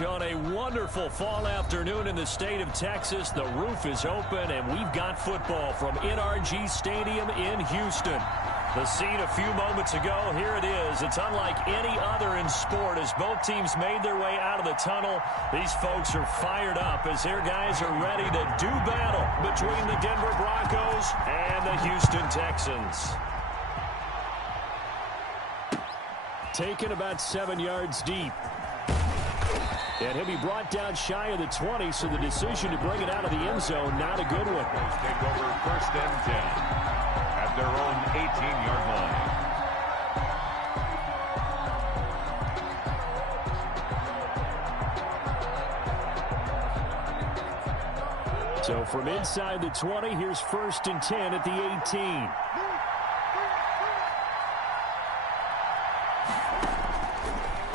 On a wonderful fall afternoon in the state of Texas, the roof is open, and we've got football from NRG Stadium in Houston. The scene a few moments ago, here it is. It's unlike any other in sport as both teams made their way out of the tunnel. These folks are fired up as their guys are ready to do battle between the Denver Broncos and the Houston Texans. Taken about 7 yards deep. And he'll be brought down shy of the 20, so the decision to bring it out of the end zone, not a good one. Take over first and 10 at their own 18-yard line. So from inside the 20, here's first and 10 at the 18.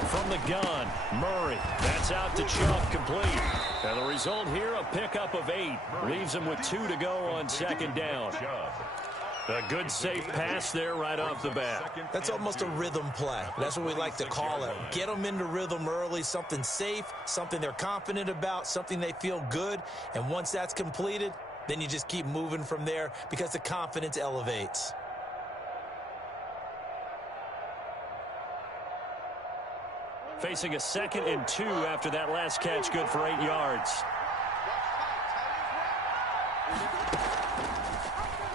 From the gun, Murray. That's out to Chuck, complete. And the result here, a pickup of 8. Leaves him with 2 to go on second down. A good safe pass there right off the bat. That's almost a rhythm play. That's what we like to call it. Get them into rhythm early, something safe, something they're confident about, something they feel good. And once that's completed, then you just keep moving from there because the confidence elevates. Facing a 2nd and 2 after that last catch, good for 8 yards.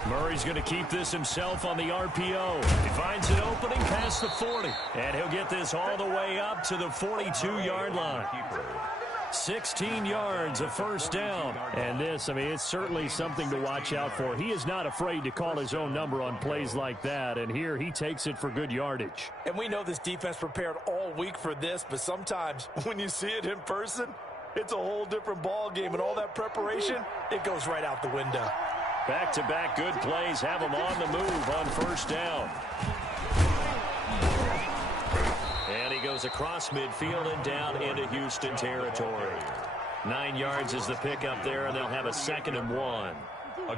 Murray's going to keep this himself on the RPO. He finds an opening past the 40. And he'll get this all the way up to the 42-yard line. 16 yards, a first down. And this, I mean, it's certainly something to watch out for. He is not afraid to call his own number on plays like that. And here he takes it for good yardage. And we know this defense prepared all week for this, but sometimes when you see it in person, it's a whole different ball game. And all that preparation, it goes right out the window. Back-to-back good plays have him on the move on first down. And he goes across midfield and down into Houston territory. 9 yards is the pickup there, and they'll have a 2nd and 1.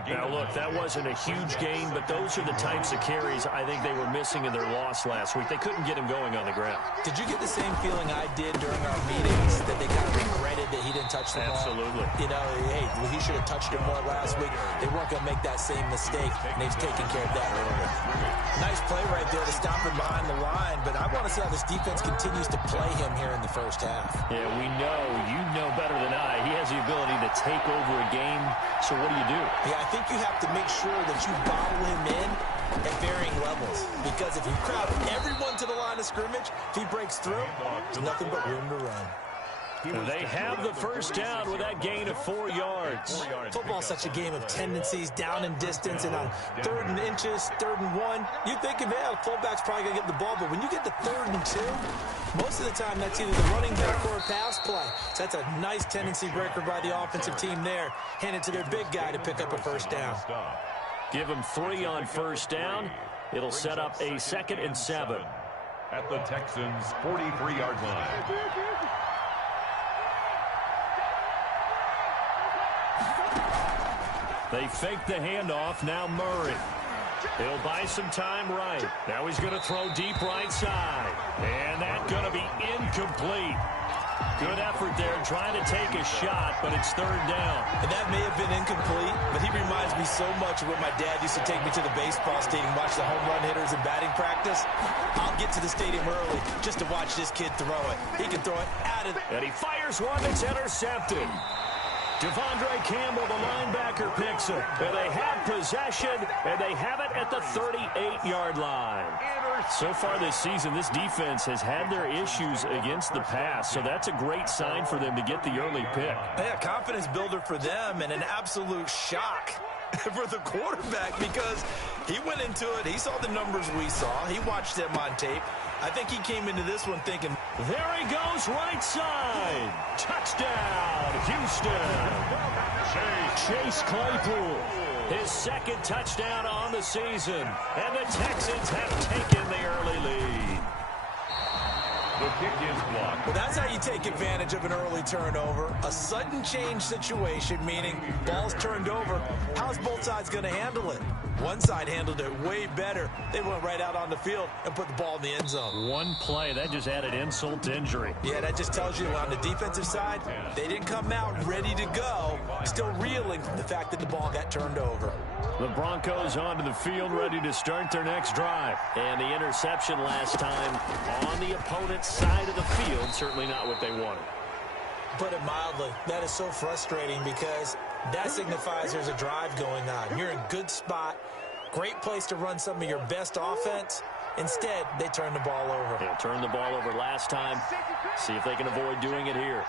Now, look, that wasn't a huge gain, but those are the types of carries I think they were missing in their loss last week. They couldn't get him going on the ground. Did you get the same feeling I did during our meetings, that they kind of regretted that he didn't touch the ball? Absolutely. You know, hey, he should have touched it more last week. They weren't going to make that same mistake, and they've taken care of that early. Nice play right there to stop him behind the line, but I want to see how this defense continues to play him here in the first half. Yeah, we know. You know better than I. He has the ability to take over a game, so what do you do? Yeah, I think you have to make sure that you bottle him in at varying levels. Because if you crowd everyone to the line of scrimmage, if he breaks through, there's nothing but room to run. They have the first down with that gain of 4 yards. Football's such a game of tendencies, down and distance, and on 3rd and inches, 3rd and 1, you think, yeah, the fullback's probably going to get the ball, but when you get to 3rd and 2, most of the time that's either the running back or a pass play. So that's a nice tendency breaker by the offensive team there. Hand it to their big guy to pick up a first down. Give him 3 on first down. It'll set up a 2nd and 7. At the Texans' 43-yard line. They fake the handoff. Now Murray. He'll buy some time right. Now he's going to throw deep right side. And that's going to be incomplete. Good effort there trying to take a shot, but it's 3rd down. And that may have been incomplete, but he reminds me so much of when my dad used to take me to the baseball stadium, watch the home run hitters in batting practice. I'll get to the stadium early just to watch this kid throw it. He can throw it out of... And he fires one that's intercepted. Devondre Campbell, the linebacker, picks it. And they have possession, and they have it at the 38-yard line. So far this season, this defense has had their issues against the pass, so that's a great sign for them to get the early pick. Yeah, confidence builder for them, and an absolute shock for the quarterback because he went into it. He saw the numbers we saw. He watched them on tape. I think he came into this one thinking, there he goes, right side. Touchdown, Houston. Chase Claypool, his 2nd touchdown on the season. And the Texans have taken the early lead. The kick is blocked. Well, that's how you take advantage of an early turnover. A sudden change situation, meaning ball's turned over. How's both sides going to handle it? One side handled it way better. They went right out on the field and put the ball in the end zone. One play, that just added insult to injury. Yeah, that just tells you on the defensive side, they didn't come out ready to go, still reeling from the fact that the ball got turned over. The Broncos onto the field ready to start their next drive. And the interception last time on the opponent's side of the field, certainly not what they wanted. Put it mildly, that is so frustrating because that signifies there's a drive going on. You're in a good spot, great place to run some of your best offense. Instead, they turn the ball over. They turned the ball over last time. See if they can avoid doing it here.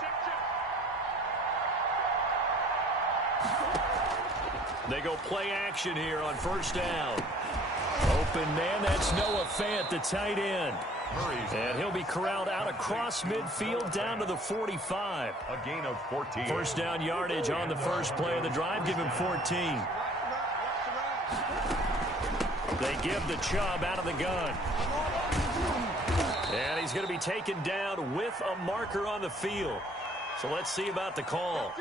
They go play action here on first down. Open man, that's Noah Fant, the tight end. And he'll be corralled out across midfield down to the 45. A gain of 14. First down yardage on the first play of the drive. Give him 14. They give the Chubb out of the gun. And he's going to be taken down with a marker on the field. So let's see about the call.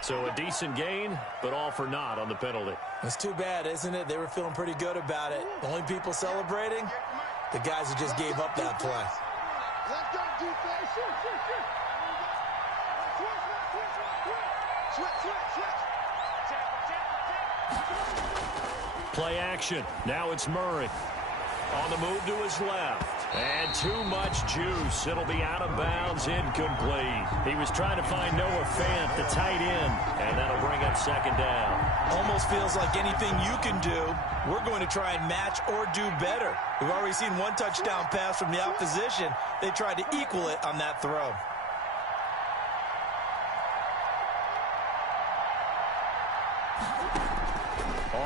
So a decent gain, but all for naught on the penalty. It's too bad, isn't it? They were feeling pretty good about it. The only people celebrating, the guys who just gave up that play. Play action. Now it's Murray. On the move to his left. And too much juice. It'll be out of bounds, incomplete. He was trying to find Noah Fant, the tight end, and that'll bring up second down. Almost feels like anything you can do, we're going to try and match or do better. We've already seen one touchdown pass from the opposition. They tried to equal it on that throw.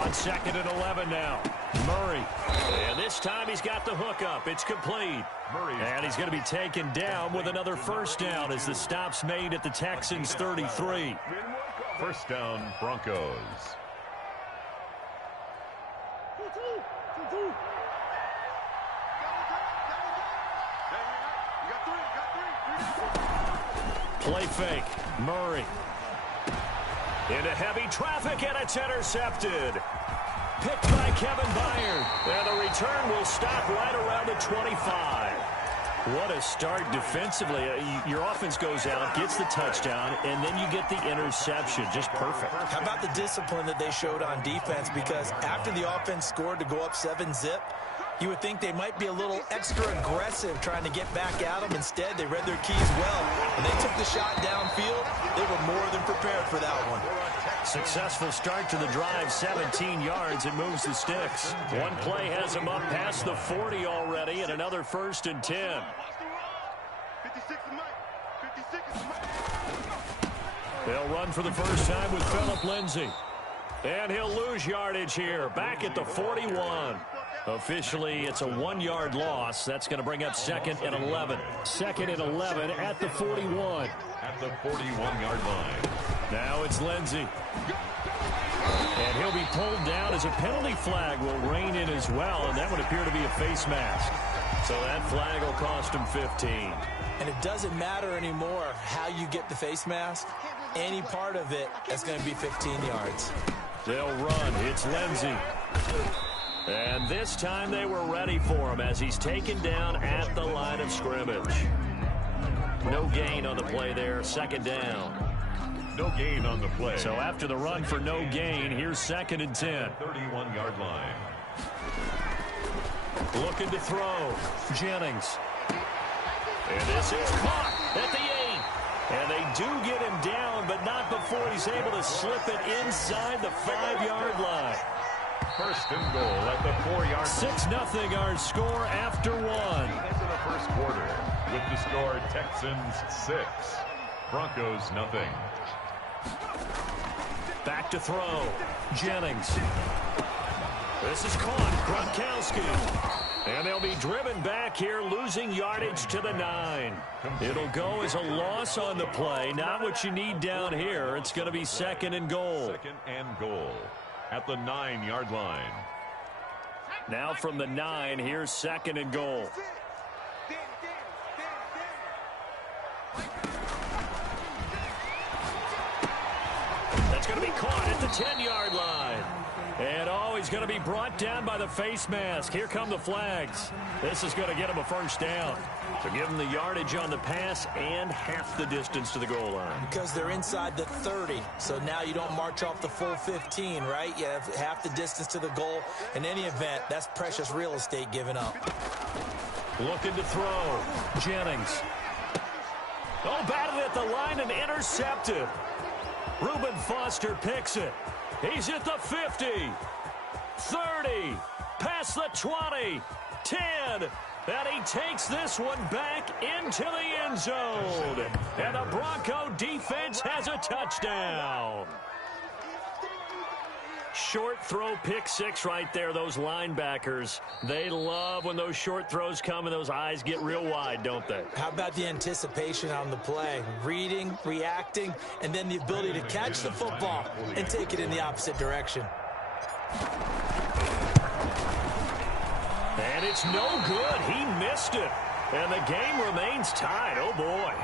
On second and 11 now. Murray. And this time he's got the hook up. It's complete. And he's going to be taken down with another first down as the stop's made at the Texans' 33. First down, Broncos. Play fake. Murray. Into heavy traffic, and it's intercepted. Picked by Kevin Byard. And the return will stop right around the 25. What a start defensively. Your offense goes out, gets the touchdown, and then you get the interception. Just perfect. How about the discipline that they showed on defense? Because after the offense scored to go up 7-zip, you would think they might be a little extra aggressive trying to get back at them. Instead, they read their keys well. When they took the shot downfield, they were more than prepared for that one. Successful start to the drive, 17 yards. It moves the sticks. One play has them up past the 40 already, and another first and 10. They'll run for the first time with Phillip Lindsay. And he'll lose yardage here, back at the 41. Officially, it's a 1-yard loss. That's going to bring up second and 11. Second and 11 at the 41. At the 41-yard line. Now it's Lindsay. And he'll be pulled down as a penalty flag will rein in as well, and that would appear to be a face mask. So that flag will cost him 15. And it doesn't matter anymore how you get the face mask. Any part of it is going to be 15 yards. They'll run. It's Lindsay. And this time they were ready for him as he's taken down at the line of scrimmage. No gain on the play there. Second down. No gain on the play. So after the run for no gain, here's second and 10. 31-yard line. Looking to throw. Jennings. And this is caught at the 8. And they do get him down, but not before he's able to slip it inside the 5-yard line. First and goal at the 4-yard line. 6-0 our score after one. Into the first quarter with the score Texans 6, Broncos nothing. Back to throw. Jennings. This is caught. Gronkowski. And they'll be driven back here, losing yardage to the 9. It'll go as a loss on the play. Not what you need down here. It's going to be second and goal. Second and goal at the 9-yard line. Now from the 9, here's second and goal. It's going to be caught at the 10-yard line. And, he's going to be brought down by the face mask. Here come the flags. This is going to get him a first down. So give him the yardage on the pass and half the distance to the goal line. Because they're inside the 30. So now you don't march off the full 15, right? You have half the distance to the goal. In any event, that's precious real estate given up. Looking to throw. Jennings. Batted at the line and intercepted. Reuben Foster picks it. He's at the 50, 30, past the 20, 10, and he takes this one back into the end zone. And the Bronco defense has a touchdown. Short throw, pick six right there. Those linebackers, they love when those short throws come and those eyes get real wide, don't they? How about the anticipation on the play? Reading, reacting, and then the ability to catch the football and take it in the opposite direction. And it's no good. He missed it. And the game remains tied. Oh, boy.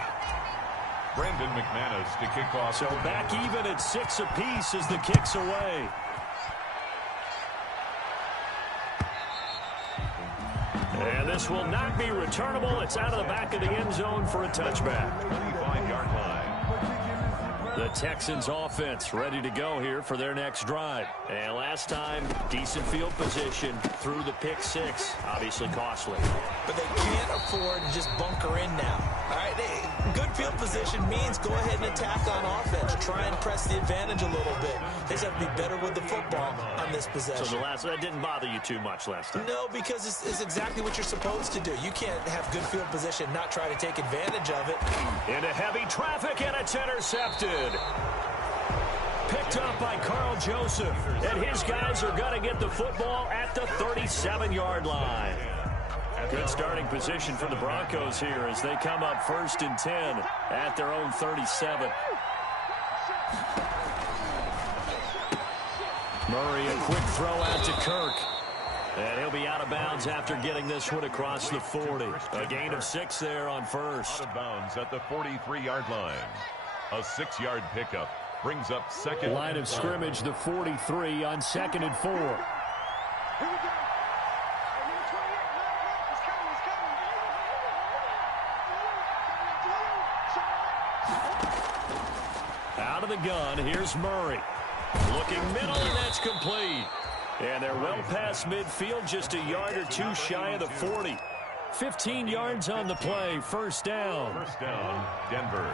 Brandon McManus to kick off. So back even at 6 apiece as the kick's away. And this will not be returnable. It's out of the back of the end zone for a touchback. 25-yard line. The Texans offense ready to go here for their next drive. And last time, decent field position through the pick six. Obviously costly. But they can't afford to just bunker in now. All right, good field position means go ahead and attack on offense. Try and press the advantage a little bit. They just have to be better with the football on this possession. So that didn't bother you too much last time? No, because it's exactly what you're supposed to do. You can't have good field position, not try to take advantage of it. Into heavy traffic, and it's intercepted. Picked up by Carl Joseph. And his guys are going to get the football at the 37-yard line. Good starting position for the Broncos here as they come up 1st and 10 at their own 37. Murray, a quick throw out to Kirk. And he'll be out of bounds after getting this one across the 40. A gain of 6 there on first. Out of bounds at the 43-yard line. A 6-yard pickup brings up second. Line of scrimmage, the 43 on 2nd and 4. Out of the gun, here's Murray. Looking middle, and that's complete. And they're well past midfield, just a yard or two shy of the 40. 15 yards on the play, first down. First down, Denver.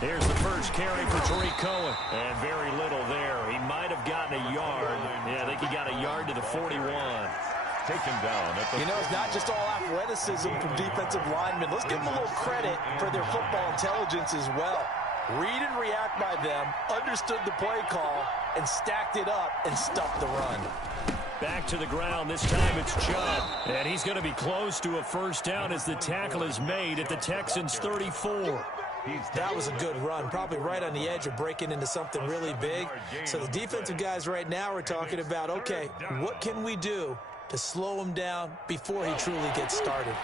Here's the first carry for Tariq Cohen. And very little there. He might have gotten a yard. Yeah, I think he got a yard to the 41. Taken down at the... You know, it's not just all athleticism from defensive linemen. Let's give them a little credit for their football intelligence as well. Read and react by them, understood the play call, and stacked it up and stuffed the run. Back to the ground. This time it's Chubb. And he's going to be close to a first down as the tackle is made at the Texans' 34. That was a good run, probably right on the edge of breaking into something really big. So the defensive guys right now are talking about, okay, what can we do to slow him down before he truly gets started?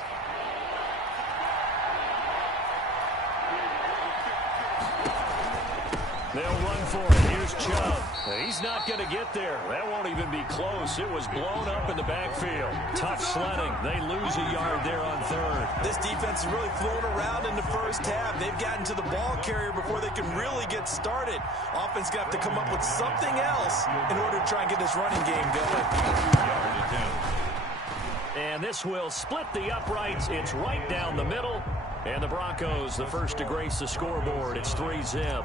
They'll run for it. Here's Chubb. He's not going to get there. That won't even be close. It was blown up in the backfield. Tough sledding. They lose a yard there on third. This defense is really flown around in the first half. They've gotten to the ball carrier before they can really get started. Offense got to come up with something else in order to try and get this running game going. And this will split the uprights. It's right down the middle. And the Broncos, the first to grace the scoreboard. It's 3-zip.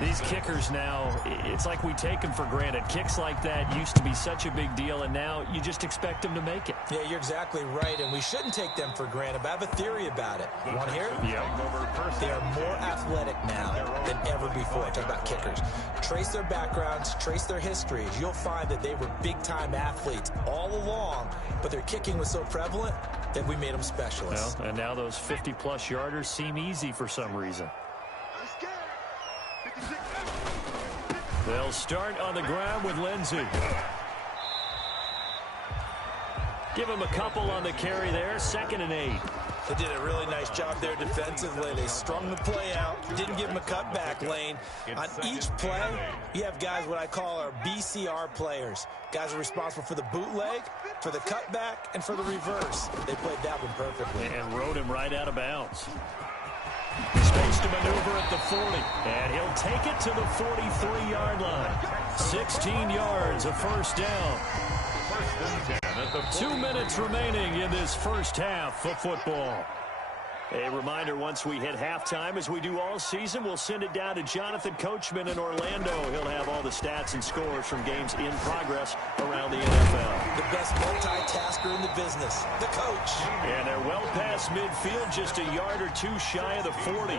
These kickers now, it's like we take them for granted. Kicks like that used to be such a big deal, and now you just expect them to make it. Yeah, you're exactly right, and we shouldn't take them for granted. But I have a theory about it. You want to hear it? Yeah. They are more athletic now than ever before. Talk about kickers. Trace their backgrounds, trace their histories. You'll find that they were big-time athletes all along, but their kicking was so prevalent that we made them specialists. Well, and now those 50-plus yarders seem easy for some reason. They'll start on the ground with Lindsey. Give him a couple on the carry there. 2nd and 8. They did a really nice job there defensively. They strung the play out, didn't give him a cutback lane. On each play, you have guys what I call our BCR players. Guys are responsible for the bootleg, for the cutback, and for the reverse. They played that one perfectly. And rode him right out of bounds. Space to maneuver at the 40, and he'll take it to the 43-yard line. 16 yards, a first down. 2 minutes remaining in this first half of football. A reminder, once we hit halftime, as we do all season, we'll send it down to Jonathan Coachman in Orlando. He'll have all the stats and scores from games in progress around the NFL. The best multitasker in the business, the coach. And they're well past midfield, just a yard or two shy of the 40.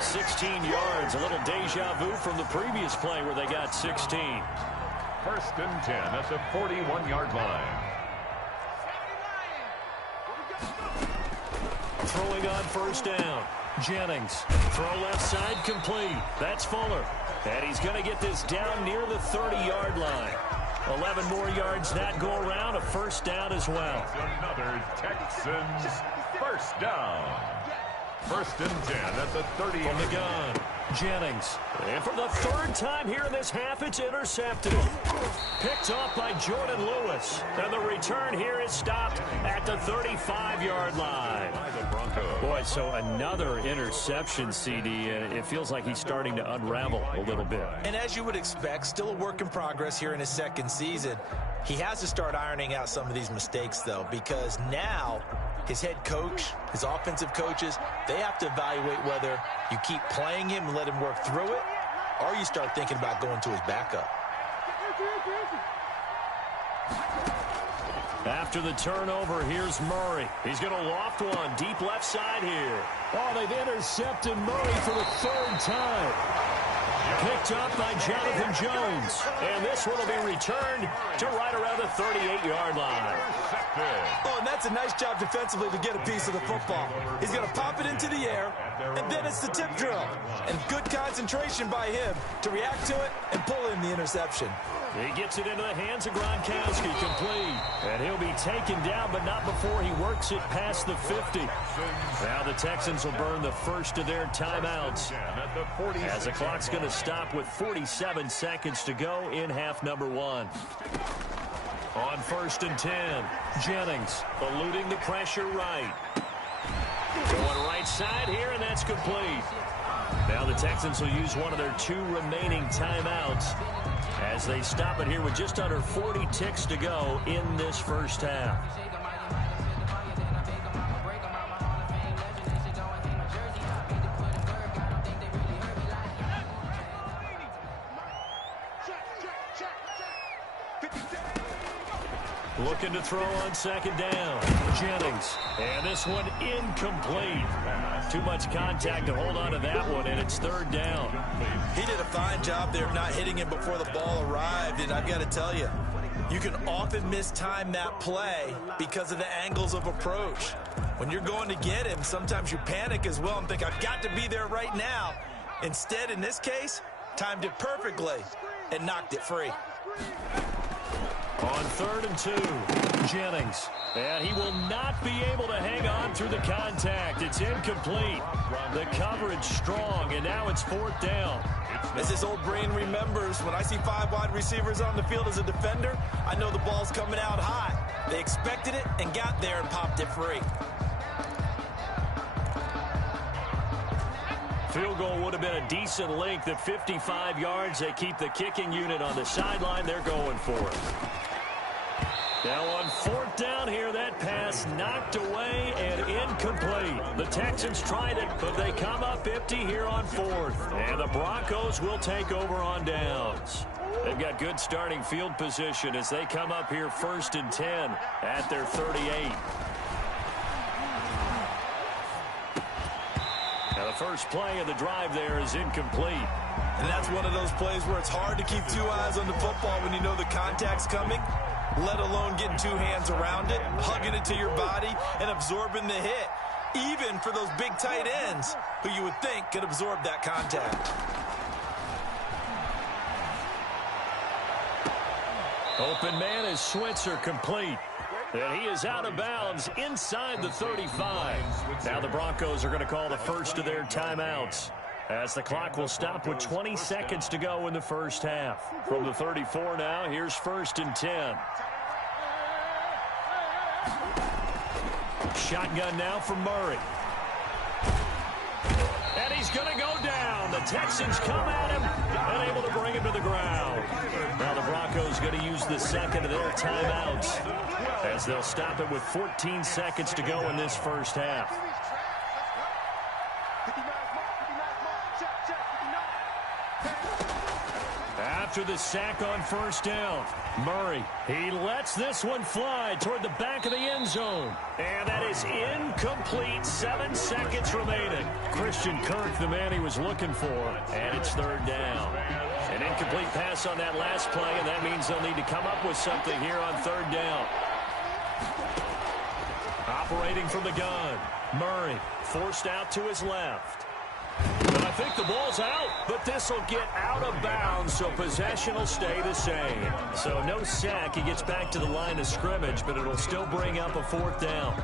16 yards, a little deja vu from the previous play where they got 16. First and 10 at the 41-yard line. Throwing on first down. Jennings. Throw left side complete. That's Fuller. And he's going to get this down near the 30-yard line. 11 more yards that go around. A first down as well. Another Texans first down. First and 10 at the 30. From the gun. Jennings. And for the third time here in this half, it's intercepted. Picked off by Jordan Lewis. And the return here is stopped at the 35-yard line. Boy, so another interception, CD. It feels like he's starting to unravel a little bit. And as you would expect, still a work in progress here in his second season. He has to start ironing out some of these mistakes, though, because now his head coach, his offensive coaches, they have to evaluate whether you keep playing him and let him work through it, or you start thinking about going to his backup. After the turnover, here's Murray. He's going to loft one deep left side here. Oh, they've intercepted Murray for the third time. Picked up by Jonathan Jones. And this one will be returned to right around the 38-yard line. Oh, and that's a nice job defensively to get a piece of the football. He's going to pop it into the air, and then it's the tip drill. And good concentration by him to react to it and pull in the interception. He gets it into the hands of Gronkowski, complete. And he'll be taken down, but not before he works it past the 50. Now the Texans will burn the first of their timeouts, as the clock's going to stop with 47 seconds to go in half number one. On first and 10, Jennings eluding the pressure right. Going right side here, and that's complete. Now the Texans will use one of their two remaining timeouts as they stop it here with just under 40 ticks to go in this first half. Looking to throw on second down. Jennings. And this one incomplete. Too much contact to hold on to that one, and it's third down. He did a fine job there of not hitting him before the ball arrived, and I've got to tell you, you can often mistime that play because of the angles of approach. When you're going to get him, sometimes you panic as well and think, I've got to be there right now. Instead, in this case, timed it perfectly and knocked it free. On third and 2, Jennings. And he will not be able to hang on through the contact. It's incomplete. The coverage strong, and now it's fourth down. As his old brain remembers, when I see 5 wide receivers on the field as a defender, I know the ball's coming out hot. They expected it and got there and popped it free. Field goal would have been a decent length at 55 yards. They keep the kicking unit on the sideline. They're going for it. Now on fourth down here, that pass knocked away and incomplete. The Texans tried it, but they come up empty here on fourth. And the Broncos will take over on downs. They've got good starting field position as they come up here first and 10 at their 38. Now the first play of the drive there is incomplete. And that's one of those plays where it's hard to keep 2 eyes on the football when you know the contact's coming, let alone getting 2 hands around it, hugging it to your body, and absorbing the hit, even for those big tight ends who you would think could absorb that contact. Open man is Switzer, complete. And he is out of bounds inside the 35. Now the Broncos are going to call the first of their timeouts, as the clock will stop with 20 seconds to go in the first half. From the 34 now, here's 1st and 10. Shotgun now for Murray. And he's going to go down. The Texans come at him and able to bring him to the ground. Now the Broncos going to use the second of their timeouts, as they'll stop it with 14 seconds to go in this first half. After the sack on 1st down, Murray, he lets this one fly toward the back of the end zone. And that is incomplete. 7 seconds remaining. Christian Kirk, the man he was looking for, and it's 3rd down. An incomplete pass on that last play, and that means they'll need to come up with something here on 3rd down. Operating from the gun, Murray forced out to his left. And I think the ball's out, but this will get out of bounds, so possession will stay the same. So no sack. He gets back to the line of scrimmage, but it'll still bring up a 4th down.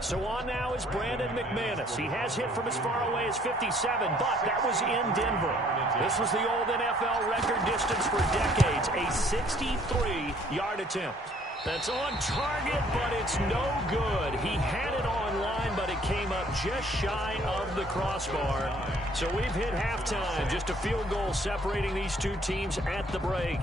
So on now is Brandon McManus. He has hit from as far away as 57, but that was in Denver. This was the old NFL record distance for decades, a 63-yard attempt. That's on target, but it's no good. He had it on line, but it came up just shy of the crossbar. So we've hit halftime. Just a field goal separating these two teams at the break.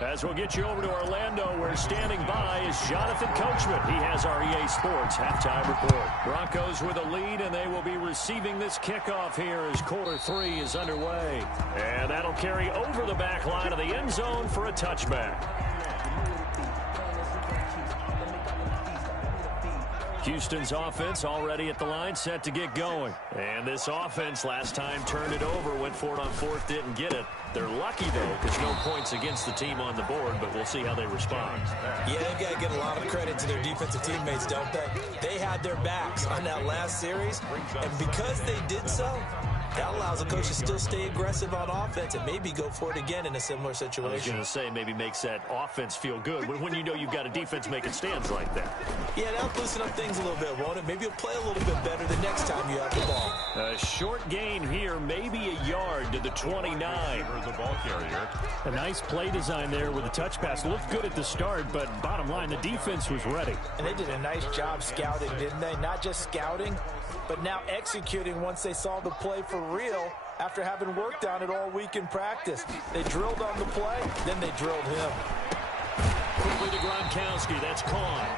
As we'll get you over to Orlando, where standing by is Jonathan Coachman. He has our EA Sports halftime report. Broncos with a lead, and they will be receiving this kickoff here as quarter 3 is underway. And that'll carry over the back line of the end zone for a touchback. Houston's offense already at the line, set to get going. And this offense last time turned it over, went for it on 4th, didn't get it. They're lucky, though, because no points against the team on the board, but we'll see how they respond. Yeah, they've got to get a lot of credit to their defensive teammates, don't they? They had their backs on that last series, and because they did so, that allows the coach to still stay aggressive on offense and maybe go for it again in a similar situation. I was going to say maybe makes that offense feel good when you know you've got a defense making stands like that. Yeah, that'll loosen up things a little bit, won't it? Maybe you'll play a little bit better the next time you have the ball. A short gain here, maybe a yard to the 29. The ball carrier. A nice play design there with a touch pass. Looked good at the start, but bottom line, the defense was ready. And they did a nice job scouting, didn't they? Not just scouting, but now executing once they saw the play for real after having worked on it all week in practice. They drilled on the play, then they drilled him. Quickly to Gronkowski, that's caught.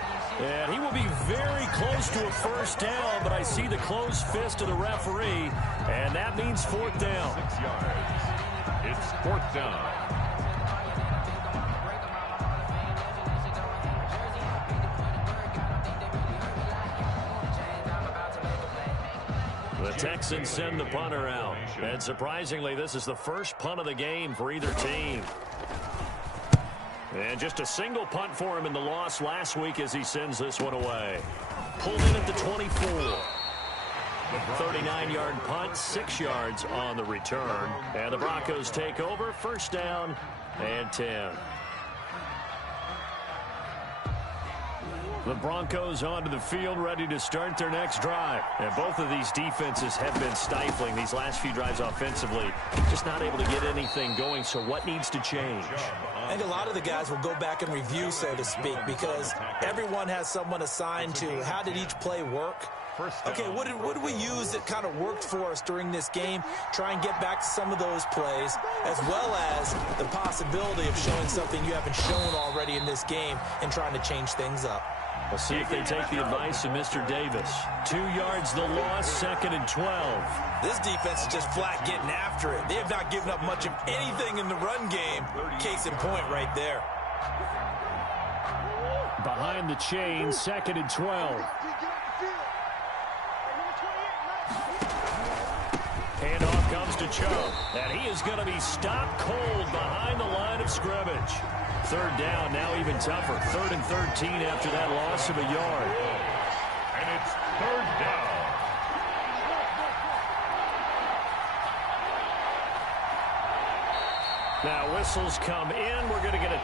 And he will be very close to a 1st down, but I see the closed fist of the referee, and that means 4th down. 6 yards. It's 4th down. The Texans send the punter out. And surprisingly, this is the first punt of the game for either team. And just a single punt for him in the loss last week as he sends this one away. Pulled in at the 24. 39-yard punt, 6 yards on the return. And the Broncos take over, 1st down and 10. The Broncos onto the field, ready to start their next drive. And both of these defenses have been stifling these last few drives offensively. Just not able to get anything going, so what needs to change? I think a lot of the guys will go back and review, so to speak, because everyone has someone assigned to how did each play work. Okay, what did we use that kind of worked for us during this game? Try and get back to some of those plays, as well as the possibility of showing something you haven't shown already in this game and trying to change things up. We'll see if they take the advice of Mr. Davis. 2 yards the loss, 2nd and 12. This defense is just flat getting after it. They have not given up much of anything in the run game. Case in point right there. Behind the chain, 2nd and 12. Handoff comes to Chubb, and he is going to be stopped cold behind the line of scrimmage. 3rd down, now even tougher. 3rd and 13 after that loss of a yard. And it's 3rd down. whistles come in. We're going to get a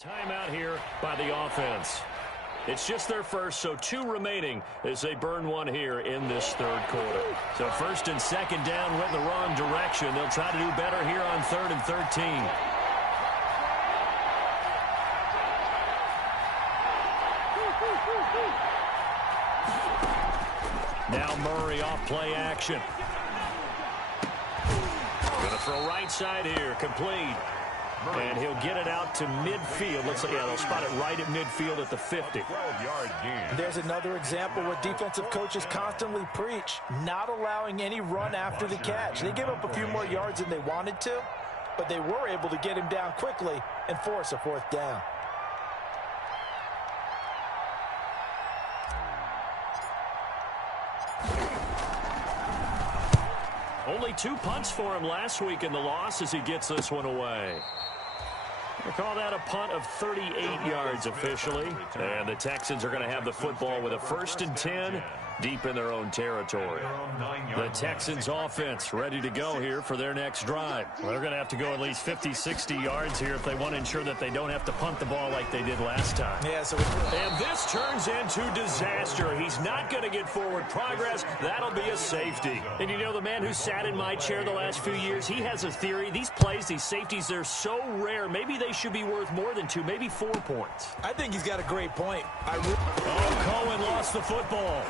timeout here by the offense. It's just their first, so 2 remaining as they burn one here in this third quarter. So 1st and 2nd down went in the wrong direction. They'll try to do better here on 3rd and 13. Now Murray off play action. Going to throw right side here, complete. And he'll get it out to midfield. Looks like, yeah, they'll spot it right at midfield at the 50. 12-yard gain. There's another example what defensive coaches constantly preach, not allowing any run after the catch. They gave up a few more yards than they wanted to, but they were able to get him down quickly and force a 4th down. Only 2 punts for him last week in the loss as he gets this one away. They call that a punt of 38 yards officially. And the Texans are going to have the football with a 1st and 10 deep in their own territory. The Texans offense ready to go here for their next drive. Well, they're going to have to go at least 50, 60 yards here if they want to ensure that they don't have to punt the ball like they did last time. Yeah, and this turns into disaster. He's not going to get forward progress. That'll be a safety. And you know, the man who sat in my chair the last few years, he has a theory. These plays, these safeties, they're so rare. Maybe they should be worth more than 2, maybe 4 points. I think he's got a great point. Cohen lost the football.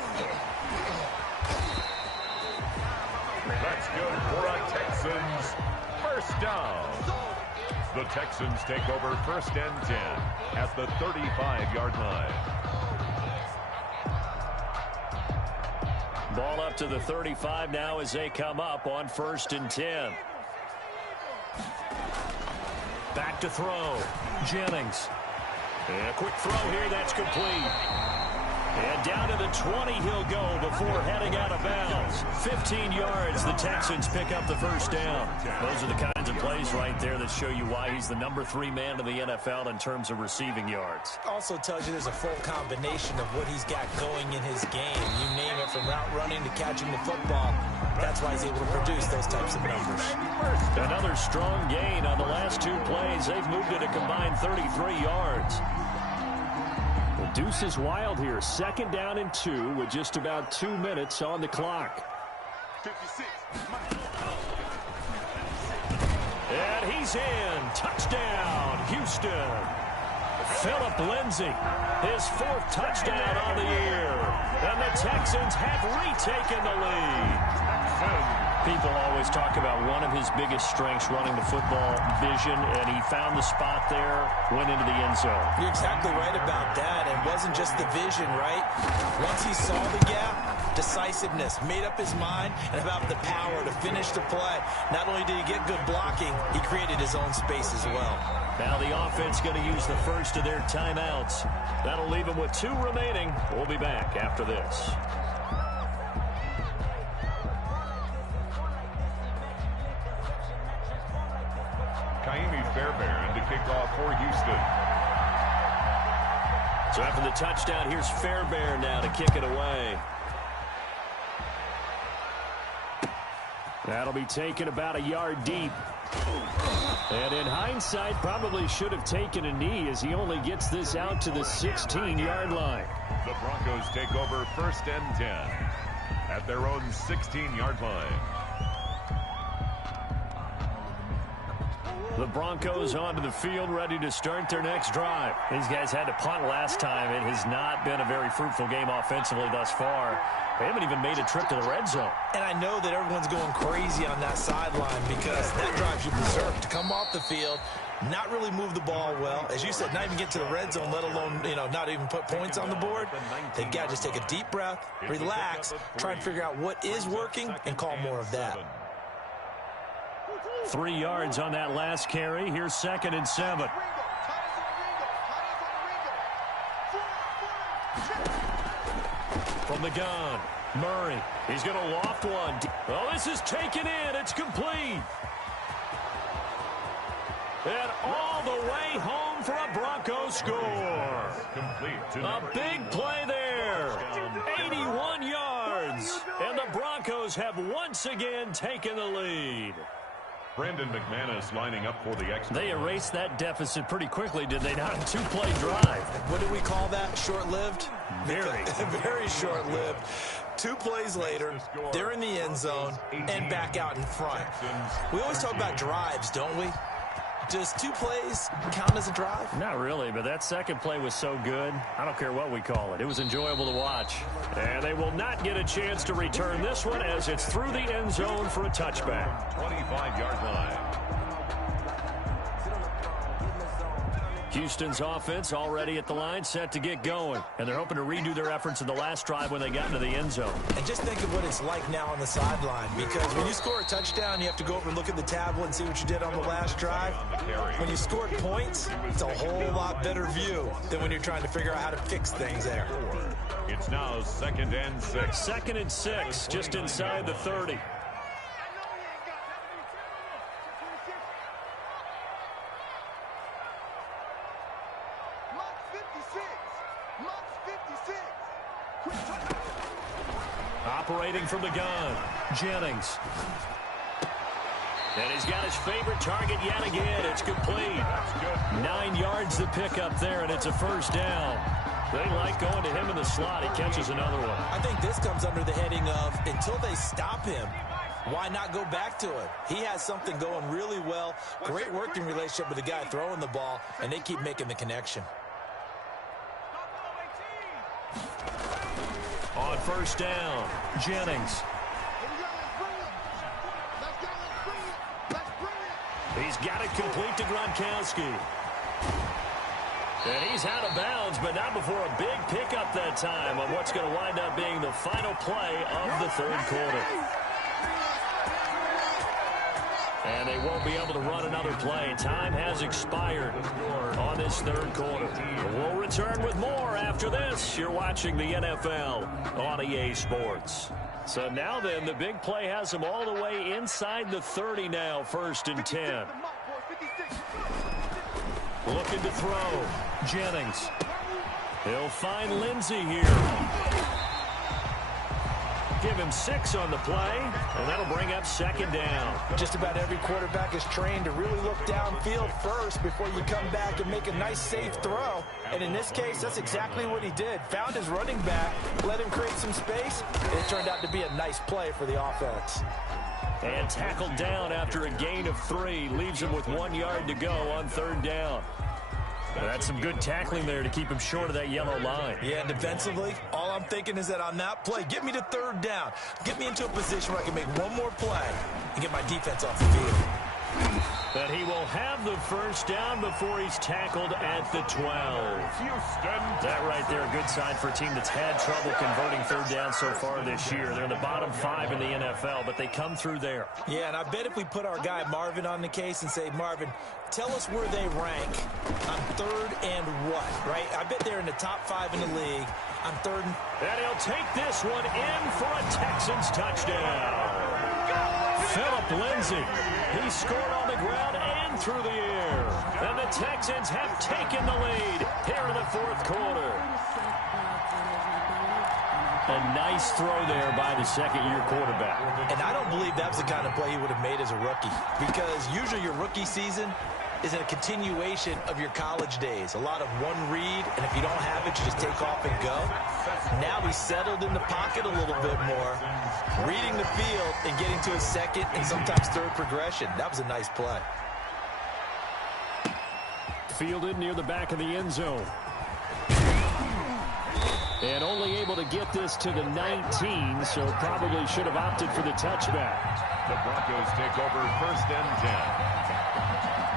That's good for a Texans first down. The Texans take over 1st and 10 at the 35-yard line. Ball up to the 35 now as they come up on 1st and 10. Back to throw. Jennings. And a quick throw here. That's complete. And down to the 20 he'll go before heading out of bounds. 15 yards, the Texans pick up the first down. Those are the kinds of plays right there that show you why he's the #3 man in the NFL in terms of receiving yards. Also tells you there's a full combination of what he's got going in his game. You name it, from route running to catching the football. That's why he's able to produce those types of numbers. Another strong gain on the last 2 plays. They've moved it a combined 33 yards. The deuce is wild here. 2nd down and 2 with just about 2 minutes on the clock. 56. And he's in. Touchdown, Houston. Phillip Lindsay, his 4th touchdown on the year. And the Texans have retaken the lead. People always talk about one of his biggest strengths running the football, vision, and he found the spot there, went into the end zone. You're exactly right about that. It wasn't just the vision, right? Once he saw the gap, decisiveness, made up his mind, and about the power to finish the play. Not only did he get good blocking, he created his own space as well. Now the offense going to use the first of their timeouts. That'll leave them with 2 remaining. We'll be back after this. Fairbairn to kick off for Houston. So after the touchdown, here's Fairbairn now to kick it away. That'll be taken about a yard deep. And in hindsight, probably should have taken a knee as he only gets this out to the 16-yard line. The Broncos take over 1st and 10 at their own 16-yard line. The Broncos onto the field, ready to start their next drive. These guys had to punt last time. It has not been a very fruitful game offensively thus far. They haven't even made a trip to the red zone. And I know that everyone's going crazy on that sideline because that drives you berserk. To come off the field, not really move the ball well. As you said, not even get to the red zone, let alone, not even put points on the board. They've got to just take a deep breath, relax, try and figure out what is working, and call more of that. 3 yards on that last carry. Here's 2nd and 7. From the gun, Murray. He's going to loft one. Oh, this is taken in. It's complete. And all the way home for a Broncos score. A big play there. 81 yards. And the Broncos have once again taken the lead. Brandon McManus lining up for the extra. They erased that deficit pretty quickly, did they not? A 2-play drive. What do we call that? Short-lived? Very. Very short-lived. 2 plays later, they're in the end zone and back out in front. We always talk about drives, don't we? Does 2 plays count as a drive? Not really, but that second play was so good. I don't care what we call it. It was enjoyable to watch. And they will not get a chance to return this one as it's through the end zone for a touchback. 25-yard line. Houston's offense already at the line, set to get going. And they're hoping to redo their efforts in the last drive when they got into the end zone. And just think of what it's like now on the sideline, because when you score a touchdown, you have to go over and look at the tablet and see what you did on the last drive. When you scored points, it's a whole lot better view than when you're trying to figure out how to fix things there. It's now 2nd and 6. 2nd and 6, just inside the 30. Operating from the gun, Jennings. And he's got his favorite target yet again. It's complete. 9 yards to pick up there, and it's a first down. They like going to him in the slot. He catches another one. I think this comes under the heading of, until they stop him, why not go back to it? He has something going really well. Great working relationship with the guy throwing the ball, and they keep making the connection. On first down, Jennings. He's got it complete to Gronkowski. And he's out of bounds, but not before a big pickup that time on what's going to wind up being the final play of the 3rd quarter. And they won't be able to run another play. Time has expired on this this third quarter. We'll return with more after this. You're watching the NFL on EA Sports. So now then, the big play has them all the way inside the 30 now, 1st and 10. Looking to throw. Jennings. He'll find Lindsey here. Give him 6 on the play, and that'll bring up 2nd down. Just about every quarterback is trained to really look downfield first before you come back and make a nice, safe throw. And in this case, that's exactly what he did. Found his running back, let him create some space, and it turned out to be a nice play for the offense. And tackled down after a gain of 3. Leaves him with 1 yard to go on 3rd down. That's some good tackling there to keep him short of that yellow line. Yeah, defensively, all I'm thinking is that on that play, get me to 3rd down. Get me into a position where I can make one more play and get my defense off the field. But he will have the 1st down before he's tackled at the 12. That right there, a good sign for a team that's had trouble converting 3rd down so far this year. They're in the bottom 5 in the NFL, but they come through there. Yeah, and I bet if we put our guy Marvin on the case and say, Marvin, tell us where they rank on 3rd and what, right? I bet they're in the top 5 in the league on 3rd and... And he'll take this one in for a Texans touchdown. Phillip Lindsay. He scored on the ground and through the air. And the Texans have taken the lead here in the 4th quarter. A nice throw there by the 2nd-year quarterback. And I don't believe that was the kind of play he would have made as a rookie, because usually your rookie season is a continuation of your college days. A lot of one read, and if you don't have it, you just take off and go. Now he's settled in the pocket a little bit more, reading the field and getting to his 2nd and sometimes 3rd progression. That was a nice play. Fielded near the back of the end zone. And only able to get this to the 19, so probably should have opted for the touchback. The Broncos take over 1st and 10.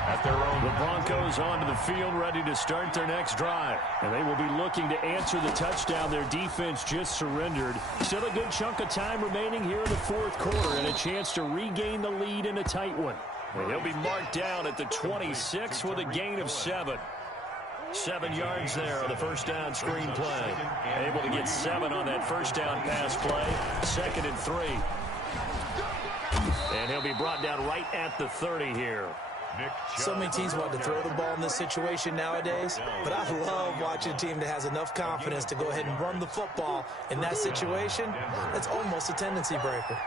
At their own. The Broncos onto the field, ready to start their next drive. And they will be looking to answer the touchdown their defense just surrendered. Still a good chunk of time remaining here in the 4th quarter, and a chance to regain the lead in a tight one. And he'll be marked down at the 26 with a gain of 7. 7 yards there on the 1st down screen play. Able to get 7 on that 1st down pass play. 2nd and 3. And he'll be brought down right at the 30 here. So many teams want to throw the ball in this situation nowadays, but I love watching a team that has enough confidence to go ahead and run the football in that situation. That's almost a tendency breaker.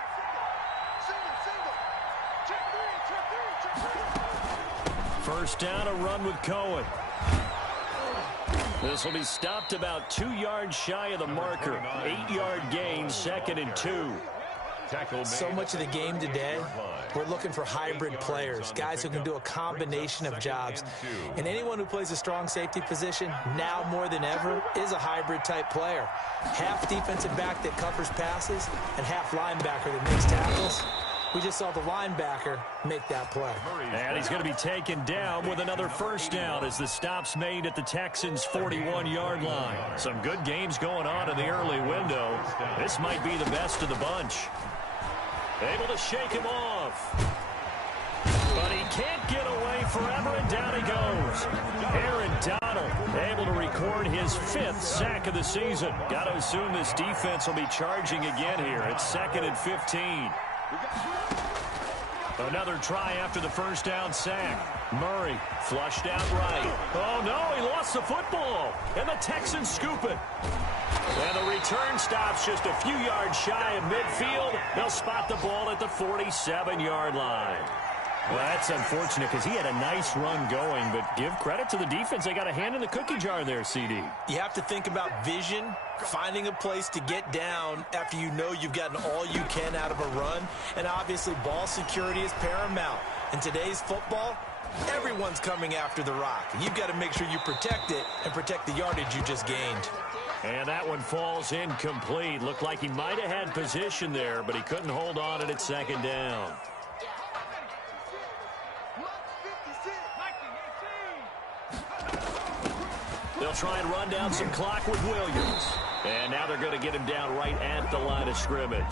First down, a run with Cohen. This will be stopped about 2 yards shy of the marker. 8-yard gain, 2nd and 2. So much of the game today, we're looking for hybrid players, guys who can do a combination of jobs. And anyone who plays a strong safety position, now more than ever, is a hybrid type player. Half defensive back that covers passes and half linebacker that makes tackles. We just saw the linebacker make that play. And he's going to be taken down with another 1st down as the stop's made at the Texans' 41-yard line. Some good games going on in the early window. This might be the best of the bunch. Able to shake him off. But he can't get away forever, and down he goes. Aaron Donald able to record his 5th sack of the season. Got to assume this defense will be charging again here. It's 2nd and 15. Another try after the 1st down sack. Murray flushed out right. Oh, no, he lost the football. And the Texans scoop it. And the return stops just a few yards shy of midfield. They'll spot the ball at the 47-yard line. Well, that's unfortunate because he had a nice run going, but give credit to the defense. They got a hand in the cookie jar there, CD. You have to think about vision, finding a place to get down after you know you've gotten all you can out of a run, and obviously ball security is paramount. In today's football, everyone's coming after the rock. You've got to make sure you protect it and protect the yardage you just gained. And that one falls incomplete. Looked like he might have had position there, but he couldn't hold on at 2nd down. They'll try and run down some clock with Williams. And now they're going to get him down right at the line of scrimmage.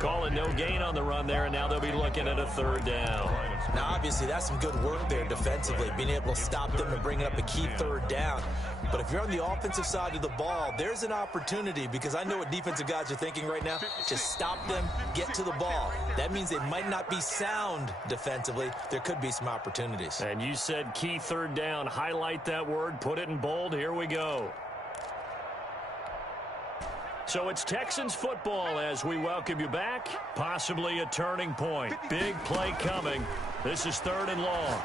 Calling no gain on the run there, and now they'll be looking at a third down. Now, obviously, that's some good work there defensively, being able to stop them and bringing up a key third down. But if you're on the offensive side of the ball, there's an opportunity, because I know what defensive guys are thinking right now. Just stop them, get to the ball. That means they might not be sound defensively. There could be some opportunities. And you said key third down. Highlight that word, put it in bold. Here we go. So it's Texans football as we welcome you back. Possibly a turning point. Big play coming. This is 3rd and long.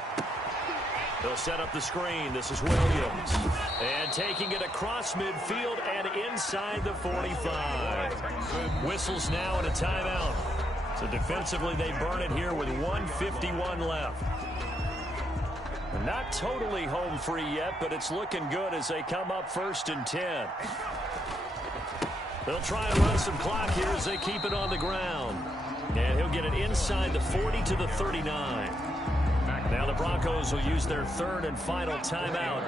They'll set up the screen. This is Williams. And taking it across midfield and inside the 45. Whistles now and a timeout. So defensively they burn it here with 1:51 left. Not totally home free yet, but it's looking good as they come up 1st and 10. They'll try and run some clock here as they keep it on the ground. And he'll get it inside the 40 to the 39. Now the Broncos will use their 3rd and final timeout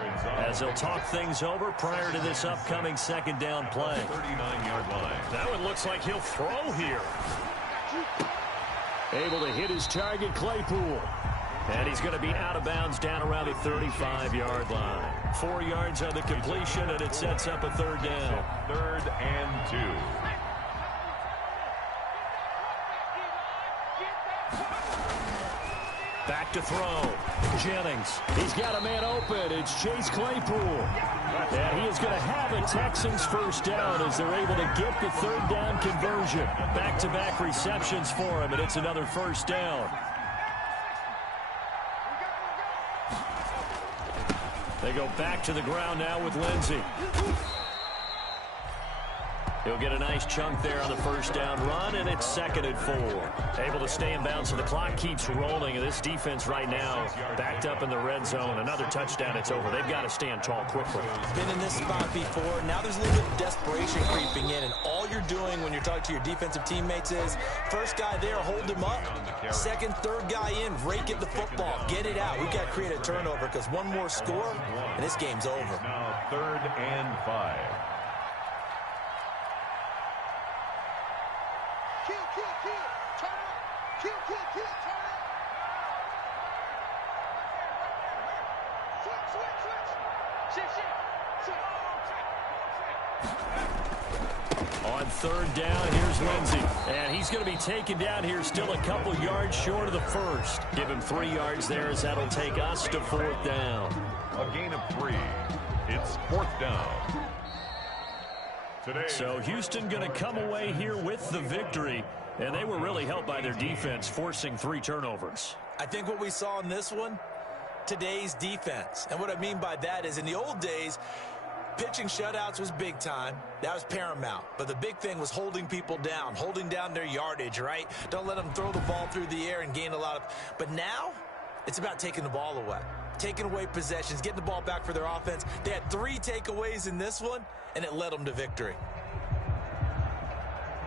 as they'll talk things over prior to this upcoming 2nd down play. 39-yard line. That one looks like he'll throw here. Able to hit his target, Claypool. And he's going to be out of bounds down around the 35-yard line. 4 yards on the completion, and it sets up a 3rd down. 3rd and 2. Back to throw. Jennings. He's got a man open. It's Chase Claypool. And he is going to have a Texans 1st down as they're able to get the 3rd down conversion. Back-to-back receptions for him, and it's another 1st down. They go back to the ground now with Lindsey. He'll get a nice chunk there on the 1st down run, and it's 2nd and 4. Able to stay in bounds, so the clock keeps rolling, and this defense right now backed up in the red zone. Another touchdown, it's over. They've got to stand tall quickly. Been in this spot before. Now there's a little bit of desperation creeping in, and all you're doing when you're talking to your defensive teammates is, first guy there, hold him up. 2nd, 3rd guy in, rake at the football. Get it out. We've got to create a turnover because one more score, and this game's over. Now 3rd and 5. On 3rd down, here's Lindsey. And he's going to be taken down here still a couple yards short of the 1st. Give him 3 yards there as that'll take us to 4th down. A gain of 3. It's 4th down. So Houston going to come away here with the victory. And they were really helped by their defense, forcing 3 turnovers. I think what we saw in this one, today's defense. And what I mean by that is in the old days, pitching shutouts was big time. That was paramount. But the big thing was holding people down, holding down their yardage, right? Don't let them throw the ball through the air and gain a lot of... But now, it's about taking the ball away. Taking away possessions, getting the ball back for their offense. They had 3 takeaways in this one, and it led them to victory.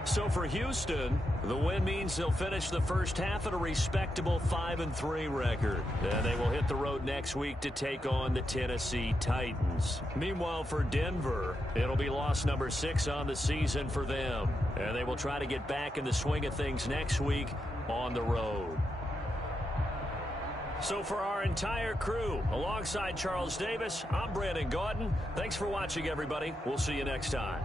So for Houston, the win means they'll finish the first half at a respectable 5-3 record. Then they will hit the road next week to take on the Tennessee Titans. Meanwhile, for Denver, it'll be loss number 6 on the season for them. And they will try to get back in the swing of things next week on the road. So for our entire crew, alongside Charles Davis, I'm Brandon Gaudin. Thanks for watching, everybody. We'll see you next time.